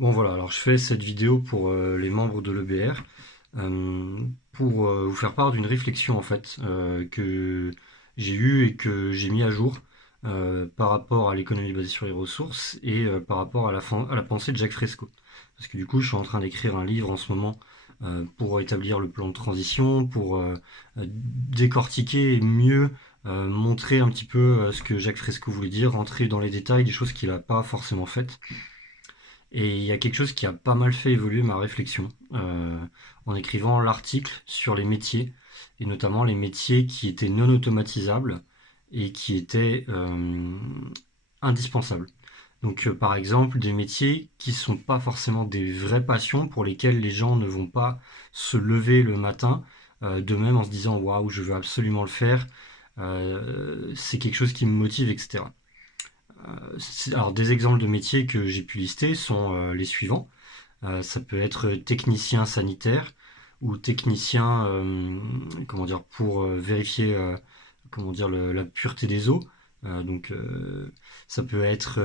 Bon voilà, alors je fais cette vidéo pour les membres de l'EBR, pour vous faire part d'une réflexion en fait que j'ai eue et que j'ai mis à jour par rapport à l'économie basée sur les ressources et par rapport à à la pensée de Jacques Fresco. Parce que du coup, je suis en train d'écrire un livre en ce moment pour établir le plan de transition, pour décortiquer et mieux montrer un petit peu ce que Jacques Fresco voulait dire, rentrer dans les détails des choses qu'il n'a pas forcément faites. Et il y a quelque chose qui a pas mal fait évoluer ma réflexion en écrivant l'article sur les métiers, et notamment les métiers qui étaient non automatisables et qui étaient indispensables. Donc par exemple des métiers qui ne sont pas forcément des vraies passions pour lesquelles les gens ne vont pas se lever le matin d'eux-mêmes en se disant waouh je veux absolument le faire, c'est quelque chose qui me motive, etc. Alors, des exemples de métiers que j'ai pu lister sont les suivants. Ça peut être technicien sanitaire ou technicien, comment dire, pour vérifier, comment dire, la pureté des eaux. Donc, ça peut être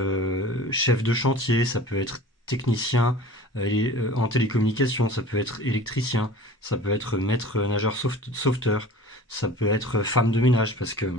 chef de chantier, ça peut être technicien en télécommunication, ça peut être électricien, ça peut être maître nageur sauveteur, ça peut être femme de ménage, parce que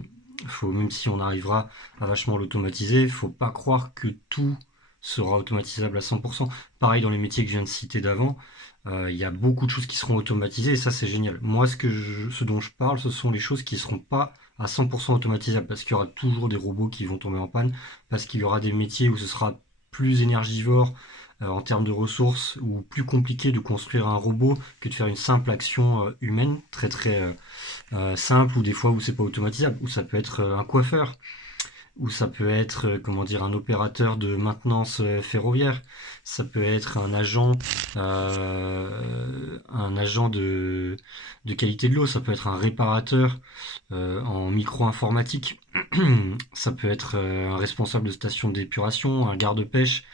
même si on arrivera à vachement l'automatiser, faut pas croire que tout sera automatisable à 100%. Pareil dans les métiers que je viens de citer d'avant, il y a beaucoup de choses qui seront automatisées et ça c'est génial. Moi ce dont je parle, ce sont les choses qui ne seront pas à 100% automatisables parce qu'il y aura toujours des robots qui vont tomber en panne, parce qu'il y aura des métiers où ce sera plus énergivore en termes de ressources ou plus compliqué de construire un robot que de faire une simple action humaine très simple, ou des fois où c'est pas automatisable, où ça peut être un coiffeur, ou ça peut être comment dire un opérateur de maintenance ferroviaire, ça peut être un agent de qualité de l'eau, ça peut être un réparateur en micro-informatique, ça peut être un responsable de station d'épuration, un garde-pêche,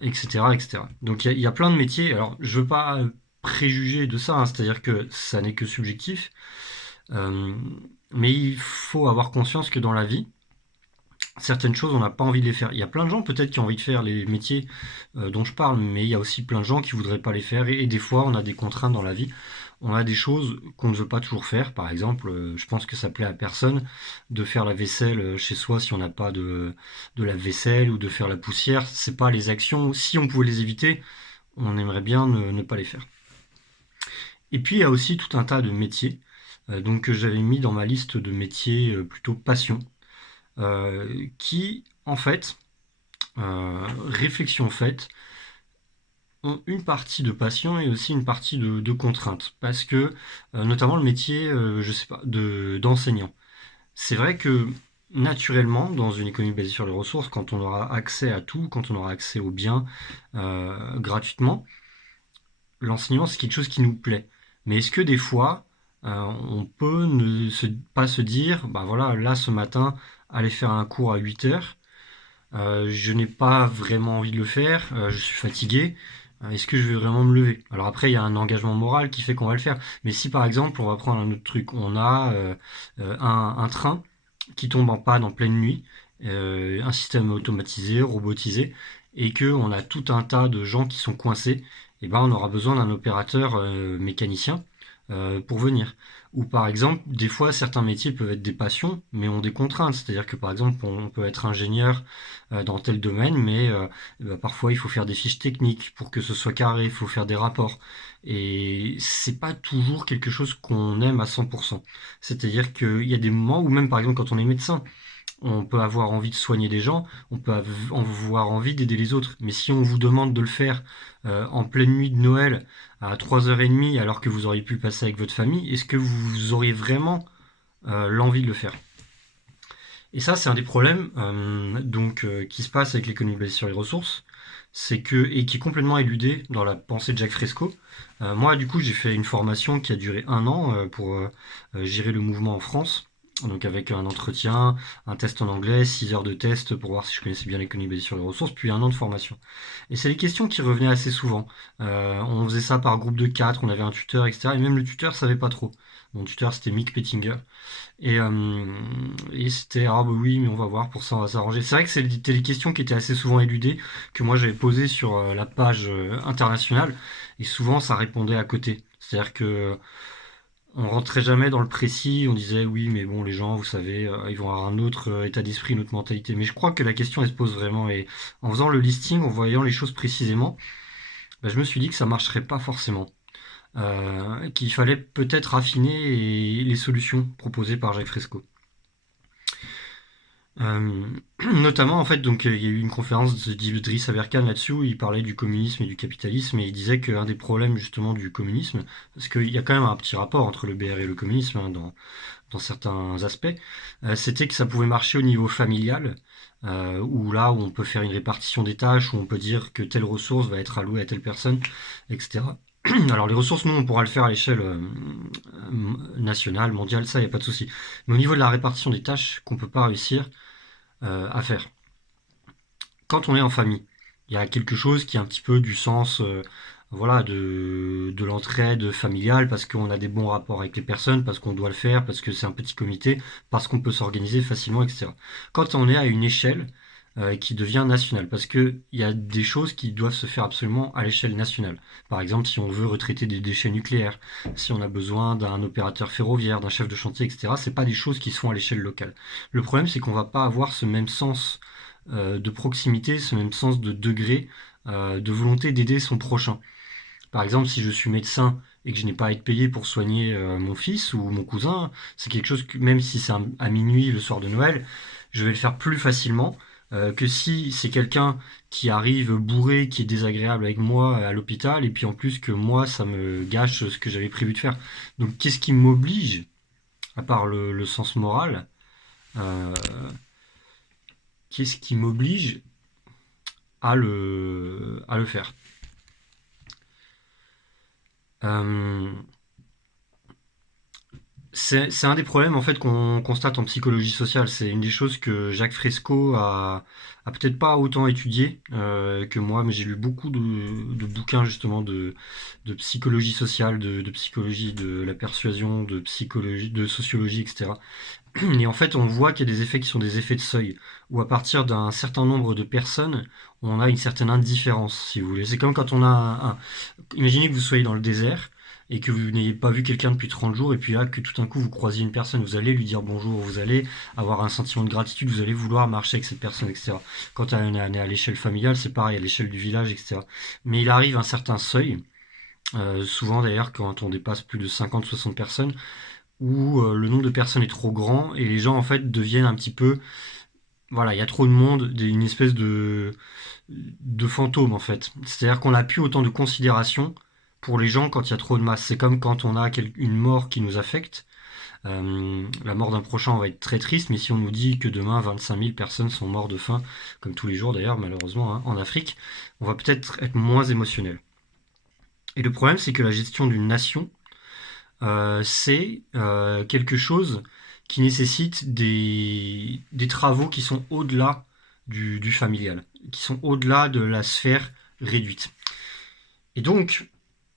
etc., etc. Donc il y a plein de métiers. Alors je veux pas préjuger de ça, hein, c'est-à-dire que ça n'est que subjectif, euh, mais il faut avoir conscience que dans la vie, certaines choses, on n'a pas envie de les faire. Il y a plein de gens peut-être qui ont envie de faire les métiers dont je parle, mais il y a aussi plein de gens qui voudraient pas les faire. Et des fois, on a des contraintes dans la vie. On a des choses qu'on ne veut pas toujours faire. Par exemple, je pense que ça plaît à personne de faire la vaisselle chez soi si on n'a pas de lave-vaisselle, ou de faire la poussière. C'est pas les actions. Si on pouvait les éviter, on aimerait bien ne pas les faire. Et puis il y a aussi tout un tas de métiers, donc que j'avais mis dans ma liste de métiers plutôt passion, qui en fait, réflexion faite, ont une partie de passion et aussi une partie de contrainte. Parce que, notamment le métier, je sais pas, d'enseignant. C'est vrai que, naturellement, dans une économie basée sur les ressources, quand on aura accès à tout, quand on aura accès aux biens gratuitement, l'enseignement, c'est quelque chose qui nous plaît. Mais est-ce que des fois, on peut pas se dire, bah voilà, là ce matin, aller faire un cours à 8 heures, je n'ai pas vraiment envie de le faire, je suis fatigué. Est-ce que je vais vraiment me lever? Alors après, il y a un engagement moral qui fait qu'on va le faire. Mais si par exemple, on va prendre un autre truc, on a un train qui tombe en panne en pleine nuit, un système automatisé, robotisé, et que on a tout un tas de gens qui sont coincés, et ben on aura besoin d'un opérateur mécanicien pour venir. Ou par exemple, des fois, certains métiers peuvent être des passions, mais ont des contraintes. C'est-à-dire que par exemple, on peut être ingénieur dans tel domaine, mais parfois il faut faire des fiches techniques pour que ce soit carré, il faut faire des rapports. Et c'est pas toujours quelque chose qu'on aime à 100%. C'est-à-dire qu'il y a des moments où même par exemple quand on est médecin, on peut avoir envie de soigner des gens, on peut avoir envie d'aider les autres. Mais si on vous demande de le faire en pleine nuit de Noël à 3h30 alors que vous auriez pu le passer avec votre famille, est-ce que vous auriez vraiment l'envie de le faire? Et ça, c'est un des problèmes qui se passe avec l'économie basée sur les ressources, c'est que, et qui est complètement éludé dans la pensée de Jacques Fresco. Moi, du coup, j'ai fait une formation qui a duré un an pour gérer le mouvement en France. Donc avec un entretien, un test en anglais, 6 heures de test pour voir si je connaissais bien l'économie basée sur les ressources, puis un an de formation. Et c'est les questions qui revenaient assez souvent. On faisait ça par groupe de 4, on avait un tuteur, etc. Et même le tuteur savait pas trop. Mon tuteur, c'était Mick Pettinger. Et c'était, ah bah oui, mais on va voir, pour ça on va s'arranger. C'est vrai que c'était des questions qui étaient assez souvent éludées, que moi j'avais posées sur la page internationale, et souvent ça répondait à côté. C'est-à-dire que on rentrait jamais dans le précis, on disait oui, mais bon, les gens, vous savez, ils vont avoir un autre état d'esprit, une autre mentalité. Mais je crois que la question, elle se pose vraiment, et en faisant le listing, en voyant les choses précisément, bah, je me suis dit que ça marcherait pas forcément. Qu'il fallait peut-être affiner les solutions proposées par Jacques Fresco. Euh, Notamment, en fait, donc il y a eu une conférence d'Idriss Aberkan là-dessus où il parlait du communisme et du capitalisme et il disait qu'un des problèmes justement du communisme, parce qu'il y a quand même un petit rapport entre le BR et le communisme hein, dans certains aspects, c'était que ça pouvait marcher au niveau familial, où là où on peut faire une répartition des tâches, où on peut dire que telle ressource va être allouée à telle personne, etc. Alors les ressources, nous, on pourra le faire à l'échelle nationale, mondiale, ça, il n'y a pas de souci. Mais au niveau de la répartition des tâches qu'on ne peut pas réussir à faire. Quand on est en famille, il y a quelque chose qui a un petit peu du sens voilà, de l'entraide familiale, parce qu'on a des bons rapports avec les personnes, parce qu'on doit le faire, parce que c'est un petit comité, parce qu'on peut s'organiser facilement, etc. Quand on est à une échelle qui devient nationale, parce qu'il y a des choses qui doivent se faire absolument à l'échelle nationale. Par exemple, si on veut retraiter des déchets nucléaires, si on a besoin d'un opérateur ferroviaire, d'un chef de chantier, etc., c'est pas des choses qui sont à l'échelle locale. Le problème, c'est qu'on va pas avoir ce même sens de proximité, ce même sens de degré, de volonté d'aider son prochain. Par exemple, si je suis médecin et que je n'ai pas à être payé pour soigner mon fils ou mon cousin, c'est quelque chose que même si c'est à minuit le soir de Noël, je vais le faire plus facilement que si c'est quelqu'un qui arrive bourré, qui est désagréable avec moi à l'hôpital, et puis en plus que moi, ça me gâche ce que j'avais prévu de faire. Donc qu'est-ce qui m'oblige, à part le sens moral, euh, qu'est-ce qui m'oblige à le faire. Euh, c'est un des problèmes en fait qu'on constate en psychologie sociale. C'est une des choses que Jacques Fresco a peut-être pas autant étudié que moi, mais j'ai lu beaucoup de bouquins justement de psychologie sociale, de psychologie de la persuasion, de psychologie, de sociologie, etc. Et en fait, on voit qu'il y a des effets qui sont des effets de seuil, où à partir d'un certain nombre de personnes, on a une certaine indifférence, si vous voulez. C'est comme quand on a imaginez que vous soyez dans le désert et que vous n'ayez pas vu quelqu'un depuis 30 jours, et puis là, que tout d'un coup, vous croisez une personne, vous allez lui dire bonjour, vous allez avoir un sentiment de gratitude, vous allez vouloir marcher avec cette personne, etc. Quand on est à l'échelle familiale, c'est pareil, à l'échelle du village, etc. Mais il arrive un certain seuil, souvent d'ailleurs quand on dépasse plus de 50-60 personnes, où le nombre de personnes est trop grand et les gens en fait deviennent un petit peu, voilà, il y a trop de monde, une espèce de fantôme en fait. C'est-à-dire qu'on n'a plus autant de considération pour les gens quand il y a trop de masse. C'est comme quand on a une mort qui nous affecte. La mort d'un prochain, on va être très triste, mais si on nous dit que demain 25 000 personnes sont mortes de faim, comme tous les jours d'ailleurs, malheureusement, hein, en Afrique, on va peut-être être moins émotionnel. Et le problème, c'est que la gestion d'une nation, c'est quelque chose qui nécessite des travaux qui sont au-delà du familial, qui sont au-delà de la sphère réduite. Et donc,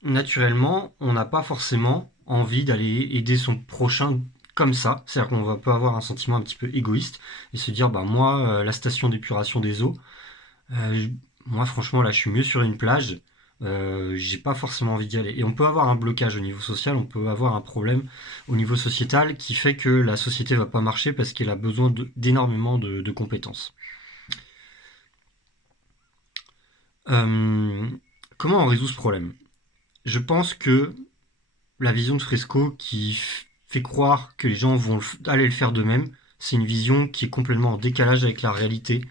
naturellement, on n'a pas forcément envie d'aller aider son prochain comme ça. C'est-à-dire qu'on peut avoir un sentiment un petit peu égoïste et se dire, bah moi, la station d'épuration des eaux, euh, moi franchement là je suis mieux sur une plage, j'ai pas forcément envie d'y aller. Et on peut avoir un blocage au niveau social, on peut avoir un problème au niveau sociétal qui fait que la société va pas marcher parce qu'elle a besoin d'énormément de compétences. Euh, Comment on résout ce problème? Je pense que la vision de Fresco qui fait croire que les gens vont aller le faire d'eux-mêmes, c'est une vision qui est complètement en décalage avec la réalité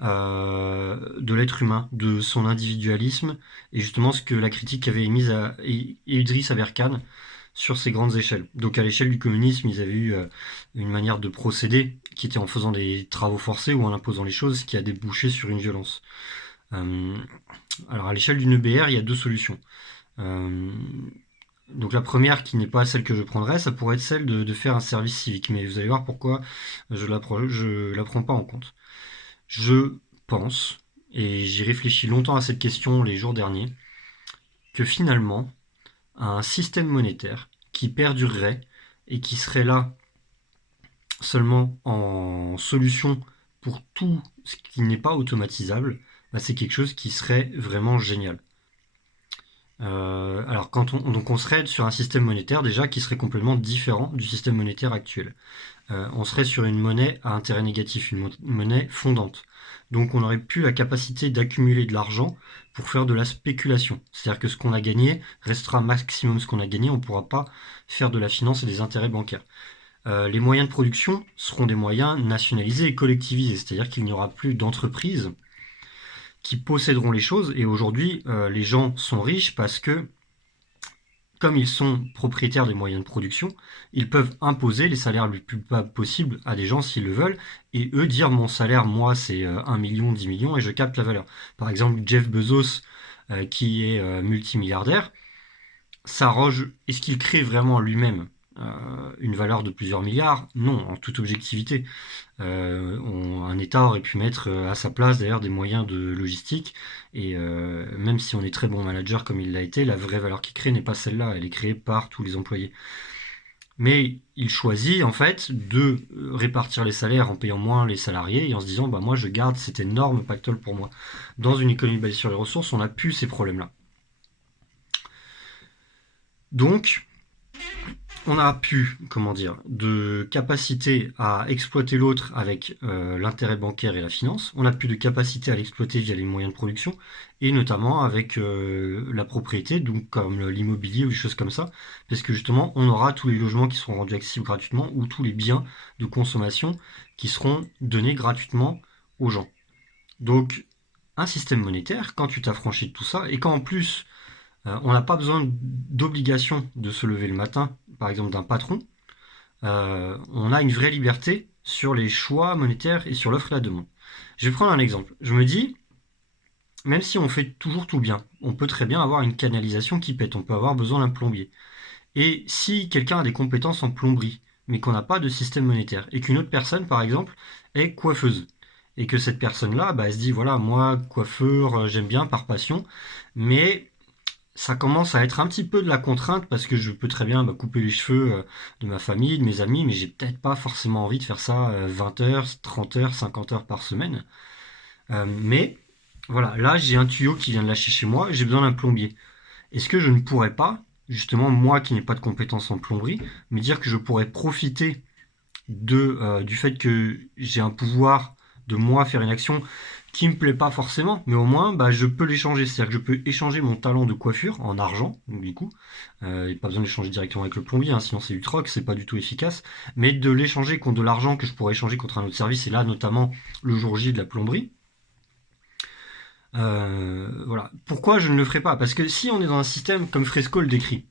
de l'être humain, de son individualisme, et justement ce que la critique avait émise à Idriss Aberkan sur ces grandes échelles. Donc à l'échelle du communisme, ils avaient eu une manière de procéder qui était en faisant des travaux forcés ou en imposant les choses, qui a débouché sur une violence. Euh, alors à l'échelle d'une EBR, il y a deux solutions. Euh, Donc la première, qui n'est pas celle que je prendrais, ça pourrait être celle de faire un service civique. Mais vous allez voir pourquoi je la prends pas en compte. Je pense, et j'y réfléchis longtemps à cette question les jours derniers, que finalement, un système monétaire qui perdurerait et qui serait là seulement en solution pour tout ce qui n'est pas automatisable, bah, c'est quelque chose qui serait vraiment génial. Alors donc on serait sur un système monétaire déjà qui serait complètement différent du système monétaire actuel. On serait sur une monnaie à intérêt négatif, une monnaie fondante. Donc on n'aurait plus la capacité d'accumuler de l'argent pour faire de la spéculation. C'est-à-dire que ce qu'on a gagné restera maximum ce qu'on a gagné, on ne pourra pas faire de la finance et des intérêts bancaires. Les moyens de production seront des moyens nationalisés et collectivisés, c'est-à-dire qu'il n'y aura plus d'entreprises qui posséderont les choses. Et aujourd'hui, les gens sont riches parce que, comme ils sont propriétaires des moyens de production, ils peuvent imposer les salaires les plus bas possibles à des gens s'ils le veulent, et eux dire mon salaire, moi, c'est 1 million, 10 millions, et je capte la valeur. Par exemple, Jeff Bezos, qui est multimilliardaire, s'arroge, est-ce qu'il crée vraiment lui-même une valeur de plusieurs milliards? Non, en toute objectivité. Un État aurait pu mettre à sa place d'ailleurs des moyens de logistique, et même si on est très bon manager comme il l'a été, la vraie valeur qu'il crée n'est pas celle-là, elle est créée par tous les employés. Mais il choisit en fait de répartir les salaires en payant moins les salariés et en se disant bah moi je garde cet énorme pactole pour moi. Dans une économie basée sur les ressources, on n'a plus ces problèmes-là. Donc on a plus, comment dire, de capacité à exploiter l'autre avec l'intérêt bancaire et la finance. On n'a plus de capacité à l'exploiter via les moyens de production, et notamment avec la propriété, donc comme l'immobilier ou des choses comme ça, parce que justement, on aura tous les logements qui seront rendus accessibles gratuitement, ou tous les biens de consommation qui seront donnés gratuitement aux gens. Donc, un système monétaire, quand tu t'affranchis de tout ça, et quand en plus on n'a pas besoin d'obligation de se lever le matin, par exemple d'un patron. On a une vraie liberté sur les choix monétaires et sur l'offre et la demande. Je vais prendre un exemple. Je me dis, même si on fait toujours tout bien, on peut très bien avoir une canalisation qui pète, on peut avoir besoin d'un plombier. Et si quelqu'un a des compétences en plomberie, mais qu'on n'a pas de système monétaire, et qu'une autre personne, par exemple, est coiffeuse, et que cette personne-là, bah, elle se dit, voilà, moi, coiffeur, j'aime bien par passion, mais ça commence à être un petit peu de la contrainte parce que je peux très bien couper les cheveux de ma famille, de mes amis, mais j'ai peut-être pas forcément envie de faire ça 20 heures, 30 heures, 50 heures par semaine. Mais voilà, là j'ai un tuyau qui vient de lâcher chez moi, j'ai besoin d'un plombier. Est-ce que je ne pourrais pas, justement moi qui n'ai pas de compétences en plomberie, me dire que je pourrais profiter du fait que j'ai un pouvoir de moi faire une action qui me plaît pas forcément, mais au moins bah, je peux l'échanger. C'est-à-dire que je peux échanger mon talent de coiffure en argent, donc du coup, il n'y a pas besoin d'échanger directement avec le plombier, hein, sinon c'est du troc, c'est pas du tout efficace, mais de l'échanger contre de l'argent que je pourrais échanger contre un autre service, et là notamment le jour J de la plomberie. Voilà. Pourquoi je ne le ferai pas? Parce que si on est dans un système comme Fresco le décrit,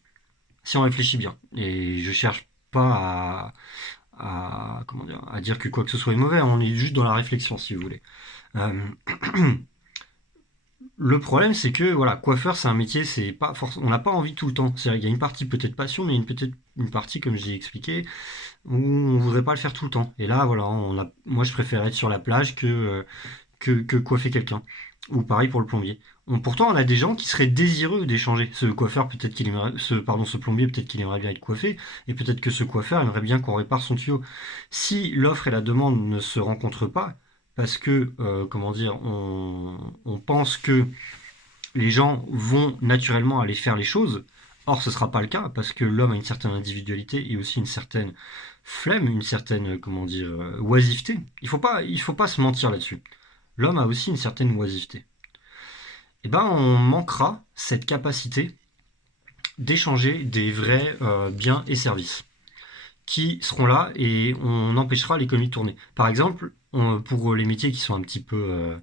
si on réfléchit bien, et je cherche pas comment dire, à dire que quoi que ce soit est mauvais, on est juste dans la réflexion si vous voulez. Euh, le problème c'est que voilà, coiffeur c'est un métier, c'est pas on n'a pas envie tout le temps. C'est il y a une partie peut-être passion, mais peut-être une partie comme j'ai expliqué où on voudrait pas le faire tout le temps. Et là voilà, moi je préfère être sur la plage que coiffer quelqu'un. Ou pareil pour le plombier. Pourtant, on a des gens qui seraient désireux d'échanger. Ce coiffeur, peut-être qu'il aimerait, ce plombier, peut-être qu'il aimerait bien être coiffé, et peut-être que ce coiffeur aimerait bien qu'on répare son tuyau. Si l'offre et la demande ne se rencontrent pas, parce que, comment dire, on pense que les gens vont naturellement aller faire les choses, or ce ne sera pas le cas, parce que l'homme a une certaine individualité et aussi une certaine flemme, une certaine, comment dire, oisiveté. Il faut pas se mentir là-dessus. L'homme a aussi une certaine oisiveté. Eh ben, on manquera cette capacité d'échanger des vrais biens et services qui seront là, et on empêchera l'économie de tourner. Par exemple, pour les métiers qui sont un petit peu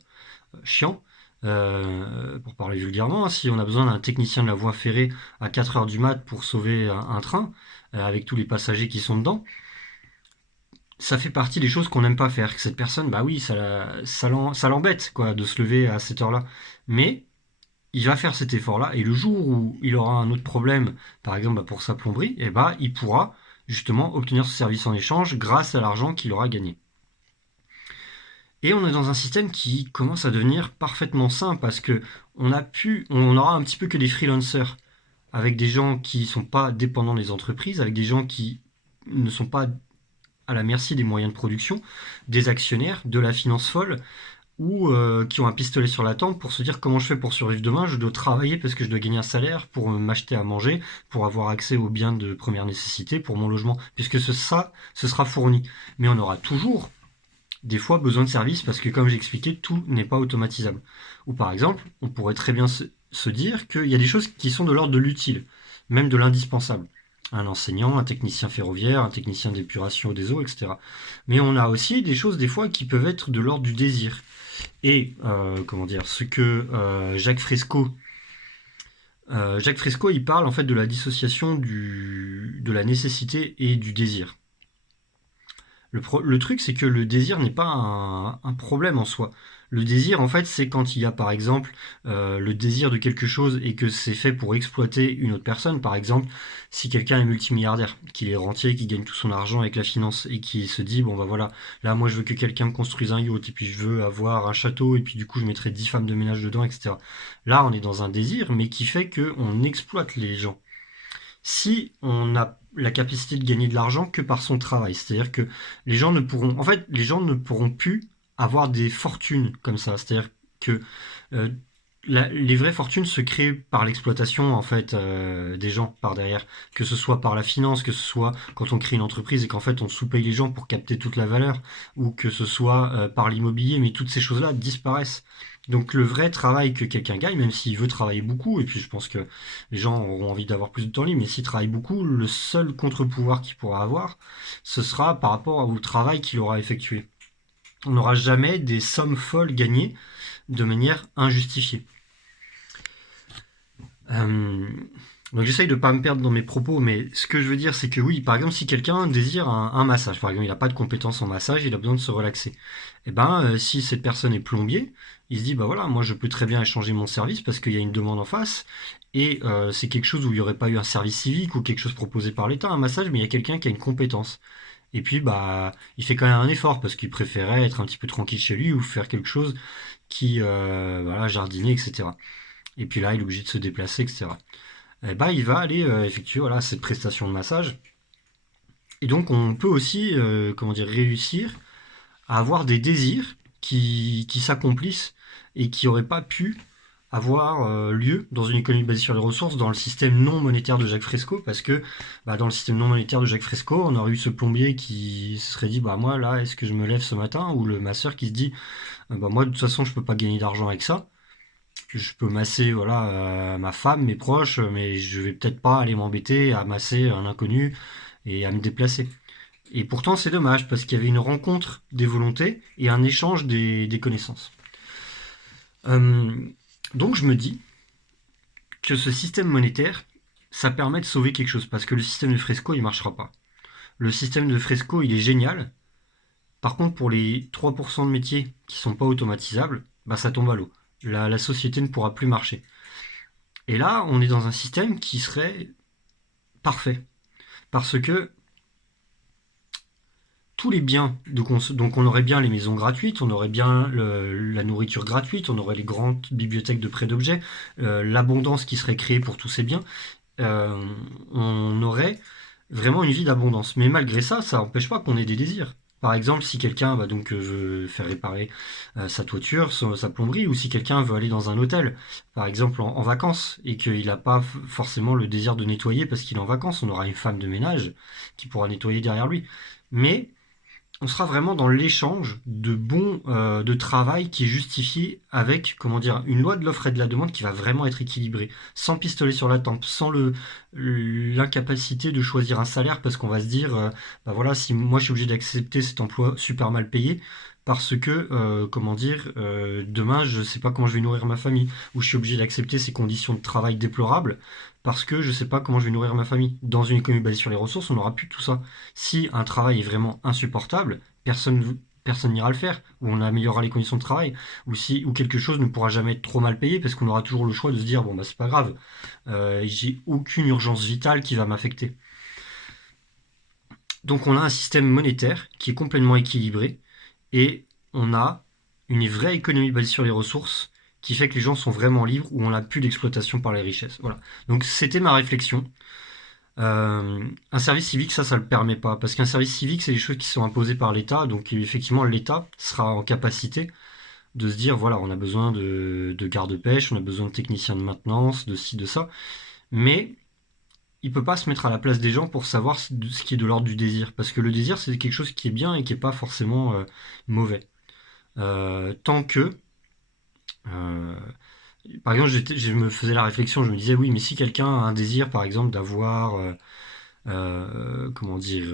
chiants, pour parler vulgairement, si on a besoin d'un technicien de la voie ferrée à 4 heures du mat pour sauver un train, avec tous les passagers qui sont dedans, ça fait partie des choses qu'on n'aime pas faire. Que cette personne, bah oui, ça l'embête quoi, de se lever à cette heure-là. Mais il va faire cet effort-là, et le jour où il aura un autre problème, par exemple pour sa plomberie, eh ben, il pourra justement obtenir ce service en échange grâce à l'argent qu'il aura gagné. Et on est dans un système qui commence à devenir parfaitement sain parce que on aura un petit peu que des freelancers avec des gens qui ne sont pas dépendants des entreprises, avec des gens qui ne sont pas à la merci des moyens de production, des actionnaires, de la finance folle, ou qui ont un pistolet sur la tempe pour se dire comment je fais pour survivre demain, je dois travailler parce que je dois gagner un salaire pour m'acheter à manger, pour avoir accès aux biens de première nécessité, pour mon logement, puisque ce sera fourni. Mais on aura toujours des fois besoin de services parce que comme j'expliquais, tout n'est pas automatisable. Ou par exemple, on pourrait très bien se dire qu'il y a des choses qui sont de l'ordre de l'utile, même de l'indispensable. Un enseignant, un technicien ferroviaire, un technicien d'épuration des eaux, etc. Mais on a aussi des choses des fois qui peuvent être de l'ordre du désir. Et comment dire, ce que Jacques Fresco, il parle en fait de la dissociation de la nécessité et du désir. Le truc, c'est que le désir n'est pas un problème en soi. Le désir, en fait, c'est quand il y a, par exemple, le désir de quelque chose et que c'est fait pour exploiter une autre personne. Par exemple, si quelqu'un est multimilliardaire, qu'il est rentier, qui gagne tout son argent avec la finance et qui se dit, bon bah voilà, là moi je veux que quelqu'un me construise un yacht et puis je veux avoir un château et puis du coup je mettrai 10 femmes de ménage dedans, etc. Là, on est dans un désir, mais qui fait qu'on exploite les gens si on a la capacité de gagner de l'argent que par son travail. C'est-à-dire que les gens ne pourront plus avoir des fortunes comme ça. C'est-à-dire que euh, les vraies fortunes se créent par l'exploitation en fait des gens par derrière, que ce soit par la finance, que ce soit quand on crée une entreprise et qu'en fait on sous-paye les gens pour capter toute la valeur, ou que ce soit par l'immobilier, mais toutes ces choses-là disparaissent. Donc le vrai travail que quelqu'un gagne, même s'il veut travailler beaucoup, et puis je pense que les gens auront envie d'avoir plus de temps libre, mais s'il travaille beaucoup, le seul contre-pouvoir qu'il pourra avoir, ce sera par rapport au travail qu'il aura effectué. On n'aura jamais des sommes folles gagnées de manière injustifiée. Euh, donc j'essaye de ne pas me perdre dans mes propos, mais ce que je veux dire, c'est que oui, par exemple, si quelqu'un désire un massage, par exemple, il n'a pas de compétences en massage, il a besoin de se relaxer. Et ben, si cette personne est plombier, il se dit, bah voilà, moi je peux très bien échanger mon service parce qu'il y a une demande en face, et c'est quelque chose où il n'y aurait pas eu un service civique ou quelque chose proposé par l'État, un massage, mais il y a quelqu'un qui a une compétence. Et puis, bah, il fait quand même un effort parce qu'il préférait être un petit peu tranquille chez lui ou faire quelque chose qui, voilà, jardiner, etc. Et puis là, il est obligé de se déplacer, etc. Eh ben, il va aller effectuer voilà, cette prestation de massage. Et donc, on peut aussi comment dire, réussir à avoir des désirs qui s'accomplissent et qui n'auraient pas pu avoir lieu dans une économie basée sur les ressources dans le système non monétaire de Jacques Fresco, parce que bah, dans le système non monétaire de Jacques Fresco, on aurait eu ce plombier qui se serait dit, bah moi là, est-ce que je me lève ce matin, ou le masseur qui se dit, bah moi de toute façon je peux pas gagner d'argent avec ça, je peux masser voilà ma femme, mes proches, mais je vais peut-être pas aller m'embêter à masser un inconnu et à me déplacer. Et pourtant c'est dommage parce qu'il y avait une rencontre des volontés et un échange des connaissances. Euh, donc je me dis que ce système monétaire, ça permet de sauver quelque chose parce que le système de Fresco il marchera pas. Le système de Fresco il est génial. Par contre pour les 3% de métiers qui sont pas automatisables, bah ça tombe à l'eau. La société ne pourra plus marcher. Et là, on est dans un système qui serait parfait. Parce que tous les biens, donc on aurait bien les maisons gratuites, on aurait bien la nourriture gratuite, on aurait les grandes bibliothèques de prêt d'objets, l'abondance qui serait créée pour tous ces biens, euh, on aurait vraiment une vie d'abondance. Mais malgré ça, ça n'empêche pas qu'on ait des désirs. Par exemple, si quelqu'un bah, donc, veut faire réparer sa toiture, sa plomberie, ou si quelqu'un veut aller dans un hôtel, par exemple en vacances, et qu'il n'a pas forcément le désir de nettoyer parce qu'il est en vacances, on aura une femme de ménage qui pourra nettoyer derrière lui. Mais on sera vraiment dans l'échange de bons de travail qui est justifié avec comment dire une loi de l'offre et de la demande qui va vraiment être équilibrée, sans pistolet sur la tempe, sans l'incapacité de choisir un salaire parce qu'on va se dire bah voilà, si moi je suis obligé d'accepter cet emploi super mal payé parce que comment dire demain je sais pas comment je vais nourrir ma famille, ou je suis obligé d'accepter ces conditions de travail déplorables parce que je sais pas comment je vais nourrir ma famille. Dans une économie basée sur les ressources, on n'aura plus tout ça. Si un travail est vraiment insupportable, personne personne n'ira le faire, où on améliorera les conditions de travail, ou quelque chose ne pourra jamais être trop mal payé, parce qu'on aura toujours le choix de se dire, bon bah c'est pas grave, j'ai aucune urgence vitale qui va m'affecter. Donc on a un système monétaire qui est complètement équilibré, et on a une vraie économie basée sur les ressources, qui fait que les gens sont vraiment libres, où on n'a plus d'exploitation par les richesses. Voilà. Donc c'était ma réflexion. Un service civique, ça le permet pas. Parce qu'un service civique, c'est des choses qui sont imposées par l'État. Donc effectivement, l'État sera en capacité de se dire, voilà, on a besoin de garde-pêche, on a besoin de techniciens de maintenance, de ci, de ça. Mais il peut pas se mettre à la place des gens pour savoir ce qui est de l'ordre du désir. Parce que le désir, c'est quelque chose qui est bien et qui est pas forcément mauvais. Tant que... euh, par exemple, je me faisais la réflexion, je me disais, oui, mais si quelqu'un a un désir, par exemple, d'avoir... comment dire,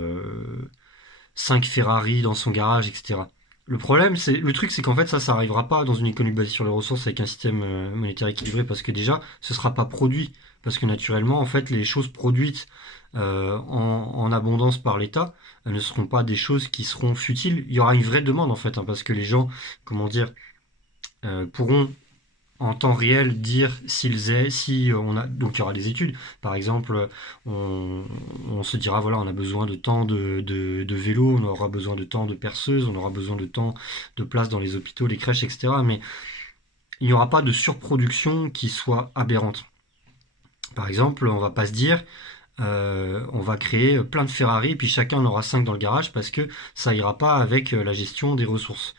5 Ferrari dans son garage, etc. Le truc, c'est qu'en fait, ça arrivera pas dans une économie basée sur les ressources avec un système monétaire équilibré parce que déjà, ce sera pas produit. Parce que naturellement, en fait, les choses produites en abondance par l'État ne seront pas des choses qui seront futiles. Il y aura une vraie demande, en fait, hein, parce que les gens, comment dire, pourront en temps réel dire si on a donc il y aura des études par exemple on se dira voilà on a besoin de tant de vélos, on aura besoin de tant de perceuses, on aura besoin de tant de places dans les hôpitaux, les crèches, etc. Mais il n'y aura pas de surproduction qui soit aberrante. Par exemple, on va pas se dire on va créer plein de Ferrari puis chacun en aura 5 dans le garage parce que ça ira pas avec la gestion des ressources.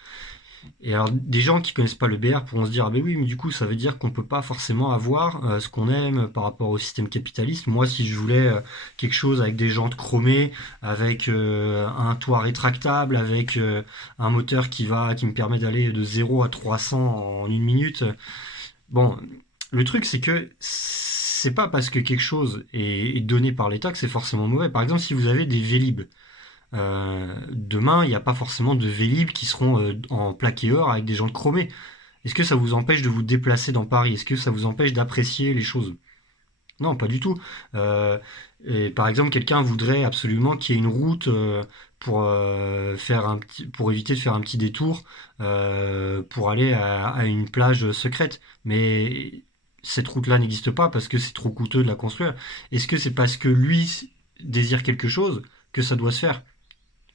Et alors, des gens qui connaissent pas le BR pourront se dire, ah ben oui, mais du coup, ça veut dire qu'on peut pas forcément avoir ce qu'on aime par rapport au système capitaliste. Moi, si je voulais quelque chose avec des jantes chromées, avec un toit rétractable, avec un moteur qui me permet d'aller de 0 à 300 en une minute. Bon, le truc, c'est que c'est pas parce que quelque chose est donné par l'État que c'est forcément mauvais. Par exemple, si vous avez des Vélib, demain, il n'y a pas forcément de Vélib qui seront en plaqué or avec des jantes chromées. Est-ce que ça vous empêche de vous déplacer dans Paris? Est-ce que ça vous empêche d'apprécier les choses? Non, pas du tout. Et par exemple, quelqu'un voudrait absolument qu'il y ait une route pour éviter de faire un petit détour pour aller à une plage secrète. Mais cette route-là n'existe pas parce que c'est trop coûteux de la construire. Est-ce que c'est parce que lui désire quelque chose que ça doit se faire?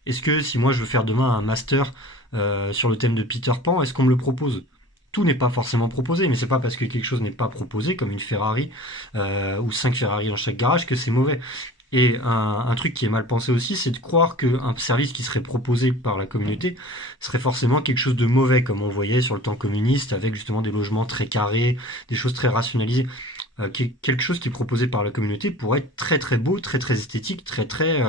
Est-ce que si moi je veux faire demain un master sur le thème de Peter Pan, est-ce qu'on me le propose? Tout n'est pas forcément proposé, mais c'est pas parce que quelque chose n'est pas proposé, comme une Ferrari ou 5 Ferrari dans chaque garage, que c'est mauvais. Et un truc qui est mal pensé aussi, c'est de croire qu'un service qui serait proposé par la communauté serait forcément quelque chose de mauvais, comme on voyait sur le temps communiste, avec justement des logements très carrés, des choses très rationalisées. Quelque chose qui est proposé par la communauté pourrait être très très beau, très très esthétique, très très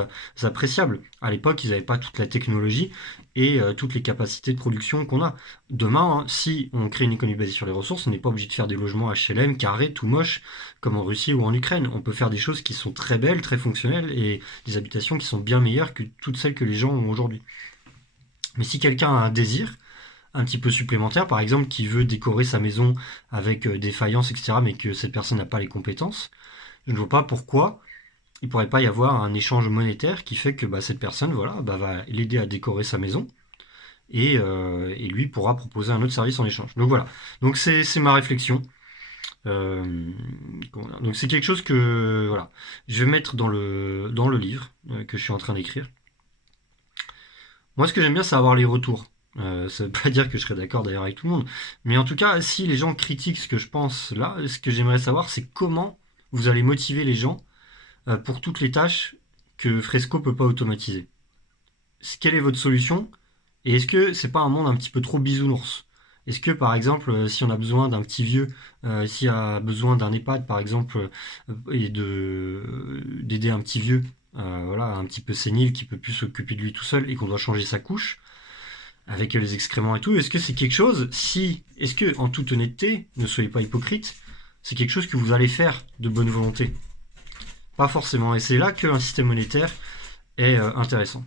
appréciable. À l'époque, ils n'avaient pas toute la technologie et toutes les capacités de production qu'on a. Demain, hein, si on crée une économie basée sur les ressources, on n'est pas obligé de faire des logements HLM carrés, tout moches, comme en Russie ou en Ukraine. On peut faire des choses qui sont très belles, très fonctionnelles et des habitations qui sont bien meilleures que toutes celles que les gens ont aujourd'hui. Mais si quelqu'un a un désir, un petit peu supplémentaire, par exemple, qui veut décorer sa maison avec des faïences, etc., mais que cette personne n'a pas les compétences, je ne vois pas pourquoi il ne pourrait pas y avoir un échange monétaire qui fait que bah, cette personne voilà, bah, va l'aider à décorer sa maison et lui pourra proposer un autre service en échange. Donc voilà, donc c'est ma réflexion. Euh, donc c'est quelque chose que voilà, je vais mettre dans le livre que je suis en train d'écrire. Moi, ce que j'aime bien, c'est avoir les retours. Ça veut pas dire que je serais d'accord d'ailleurs avec tout le monde. Mais en tout cas, si les gens critiquent ce que je pense là, ce que j'aimerais savoir, c'est comment vous allez motiver les gens pour toutes les tâches que Fresco peut pas automatiser. Quelle est votre solution? Et est-ce que c'est pas un monde un petit peu trop bisounours? Est-ce que par exemple, si on a besoin d'un petit vieux, s'il y a besoin d'un EHPAD par exemple, et d'aider un petit vieux, voilà, un petit peu sénile qui peut plus s'occuper de lui tout seul et qu'on doit changer sa couche, avec les excréments et tout, est-ce que c'est quelque chose, est-ce que, en toute honnêteté, ne soyez pas hypocrite, c'est quelque chose que vous allez faire de bonne volonté? Pas forcément. Et c'est là qu'un système monétaire est intéressant.